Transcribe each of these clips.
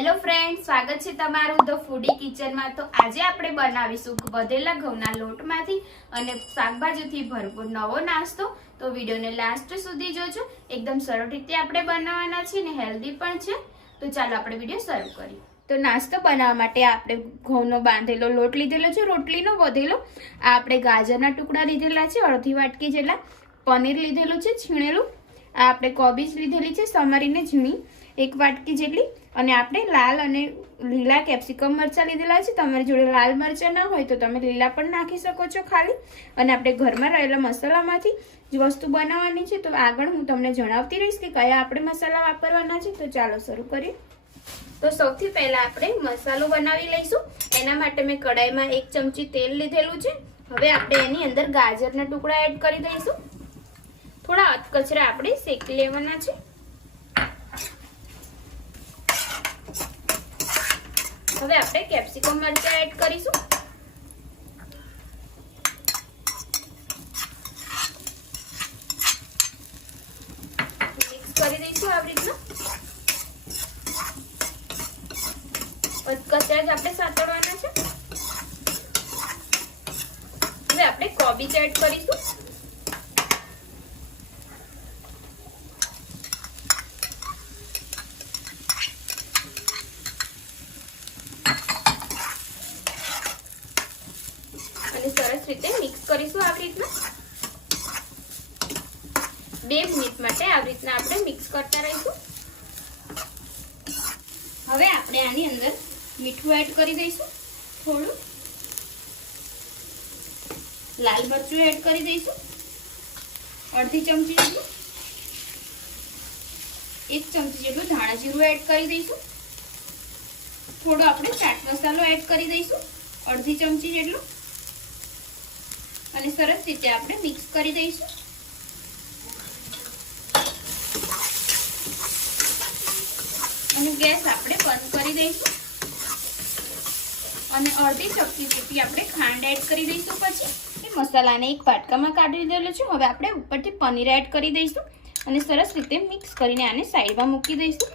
Hello friend, સ્વાગત છે તમારું ધ ફૂડી કિચનમાં। તો આજે આપણે બનાવીશું વધેલા ઘઉંના લોટમાંથી અને શાકભાજીથી ભરપૂર નવો નાસ્તો। તો વિડિયોને લાસ્ટ સુધી જોજો। એકદમ સરળ રીતે આપણે બનાવવાના છે ને હેલ્ધી પણ છે। તો ચાલો આપણે વિડિયો શરૂ કરીએ। તો નાસ્તો બનાવવા માટે આપણે ઘઉંનો બાંધેલો લોટ લીધેલો છે, રોટલીનો વધેલો। આ આપણે ગાજરના ટુકડા લીધેલા છે, અડધી વાટકી જેટલા। પનીર લીધેલું છે છીણેલું। આ આપણે કોબીજ લીધેલી છે સમારીને ઝીણી, એક વાટકી જેટલી। અને આપણે લાલ અને લીલા કેપ્સિકમ મરચા લીધેલા છે। તમારી જોડે લાલ મરચા ના હોય તો તમે લીલા પણ નાખી શકો છો ખાલી। અને આપણે ઘરમાં રહેલા મસાલામાંથી જ વસ્તુ બનાવવાની છે, તો આગળ હું તમને જણાવતી રહીશ કે કયા આપણે મસાલા વાપરવાના છે। તો ચાલો શરૂ કરીએ। તો સૌથી પહેલા આપણે મસાલો બનાવી લઈશું। એના માટે મેં કડાઈમાં 1 ચમચી તેલ લીધેલું છે। હવે આપણે એની અંદર ગાજરના ટુકડા એડ કરી દઈશું। થોડા અધકચરા આપણે શેકી લેવાના છે। હવે આપણે કેપ્સિકમ મરચા એડ કરીશું। મિક્સ કરી દઈશું આવી રીતના। કચરા જ આપણે સાતળવાના છે। હવે આપણે કોબીજ એડ કરીશું। સરસ રીતે મિક્સ કરીશું આવી રીતના। 2 મિનિટ માટે આવી રીતના આપણે મિક્સ કરતા રહીશું। હવે આપણે આની અંદર મીઠું એડ કરી દઈશું, થોડું લાલ મરચું એડ કરી દઈશું, અડધી ચમચી જેટલું, 1 ચમચી જેટલું ધાણા જીરું એડ કરી દઈશું, થોડો આપણે ચાટ મસાલો એડ કરી દઈશું, અડધી ચમચી જેટલું। અને સરસ રીતે આપણે મિક્સ કરી દઈશું। અને ગેસ આપણે બંધ કરી દઈશું। અને અડધી ચમચી જેટલી આપણે ખાંડ એડ કરી દઈશું। પછી એ મસાલાને એક વાટકામાં કાઢી લીધેલો છે। હવે આપણે ઉપરથી પનીર એડ કરી દઈશું અને સરસ રીતે મિક્સ કરીને આને સાઈડમાં મૂકી દઈશું।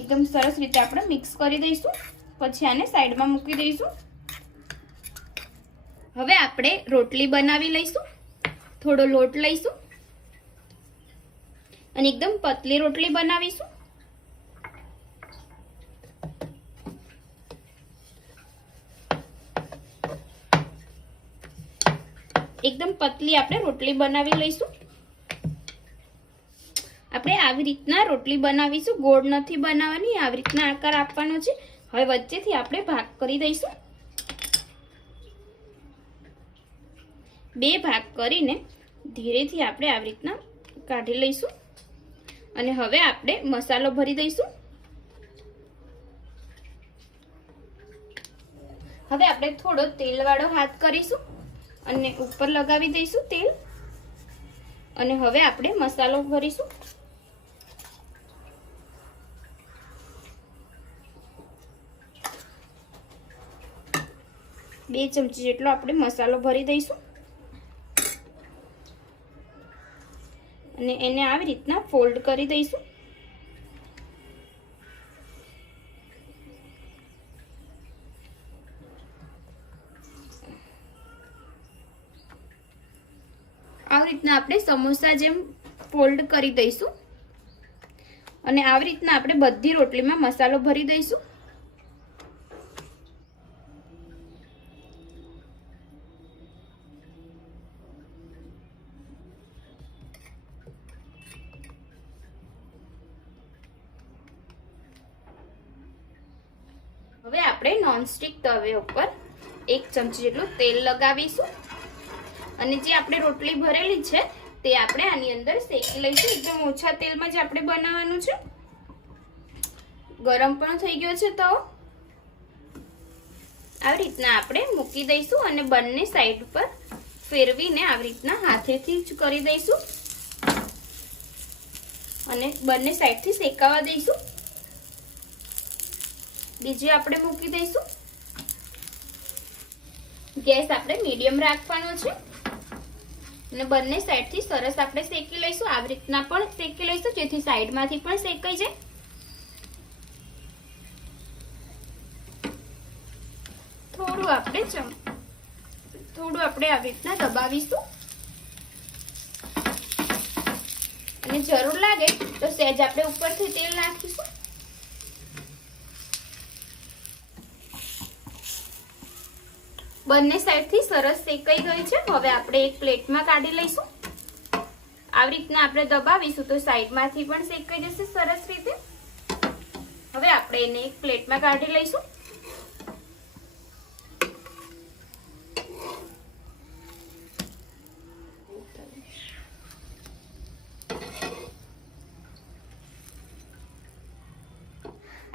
એકદમ સરસ રીતે આપણે મિક્સ કરી દઈશું। પછી આને સાઈડમાં મૂકી દઈશું। હવે આપણે રોટલી બનાવી લઈશું। થોડો લોટ લઈશું અને એકદમ પતલી રોટલી બનાવીશું। એકદમ પતલી આપણે રોટલી બનાવી લઈશું। આપણે આવી રીતના રોટલી બનાવીશું, ગોળ નથી બનાવવાની, આવી રીતના આકાર આપવાનો છે। હવે વચ્ચેથી આપણે ભાગ કરી દઈશું। 2 ભાગ કરીને ધીરેથી આપણે આવી રીતના કાઢી લઈશું। અને હવે આપણે મસાલો ભરી દઈશું। હવે આપણે થોડો તેલવાળો હાથ કરીશું અને ઉપર લગાવી દઈશું તેલ। અને હવે આપણે મસાલો ભરીશું। બે ચમચી જેટલો આપણે મસાલો ભરી દઈશું અને એને આવી રીતના ફોલ્ડ કરી દઈશું। આવી રીતના આપણે સમોસા જેમ ફોલ્ડ કરી દઈશું અને આવી રીતના આપણે બધી રોટલીમાં મસાલો ભરી દઈશું। હવે આપણે નોનસ્ટિક તવે ઉપર 1 ચમચી જેટલું તેલ લગાવીશું અને જે આપણે રોટલી ભરેલી છે તે આપણે આની અંદર શેકી લઈશું। એકદમ ઓછા તેલમાં જ આપણે બનાવવાનું છે। ગરમ પણ થઈ ગયો છે તવો। આવી રીતના આપણે મૂકી દઈશું અને બંને સાઈડ પર ફેરવીને આવી રીતના હાથેથી જ કરી દઈશું અને બંને સાઈડથી શેકાવા દઈશું। બીજી આપણે મૂકી દઈશું। ગેસ આપણે મીડિયમ રાખવાનો છે। અને બંને સાઈડથી સરસ આપણે શેકી લઈશું। આવી રીતના પણ શેકી લઈશું જેથી સાઈડમાંથી પણ શેકાઈ જાય। થોડું આપણે આવી રીતના દબાવીશું અને જરૂર લાગે તો સહેજ આપણે ઉપરથી તેલ નાખીશું। બંને સાઈડથી સરસ શેકાઈ ગઈ છે। હવે આપણે એક પ્લેટમાં કાઢી લઈશું। આવી રીતના આપણે દબાવીશું તો સાઈડમાંથી પણ શેકાઈ જશે સરસ રીતે। હવે આપણે એને એક પ્લેટમાં કાઢી લઈશું।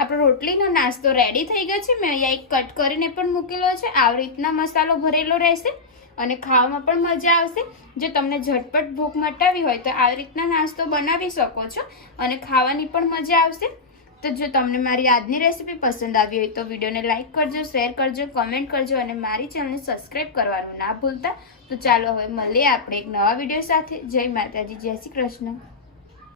આપણો રોટલીનો નાસ્તો રેડી થઈ ગયો છે। મેં અહીંયા એક કટ કરીને પણ મૂકેલો છે। આવી રીતના મસાલો ભરેલો રહેશે અને ખાવામાં પણ મજા આવશે। જો તમને ઝટપટ ભૂખ મટાવી હોય તો આવી રીતના નાસ્તો બનાવી શકો છો અને ખાવાની પણ મજા આવશે। તો જો તમને મારી આજની રેસીપી પસંદ આવી હોય તો વિડીયોને લાઈક કરજો, શેર કરજો, કમેન્ટ કરજો અને મારી ચેનલને સબસ્ક્રાઈબ કરવાનું ના ભૂલતા। તો ચાલો હવે મળીએ આપણે એક નવા વિડીયો સાથે। જય માતાજી, જય શ્રી કૃષ્ણ।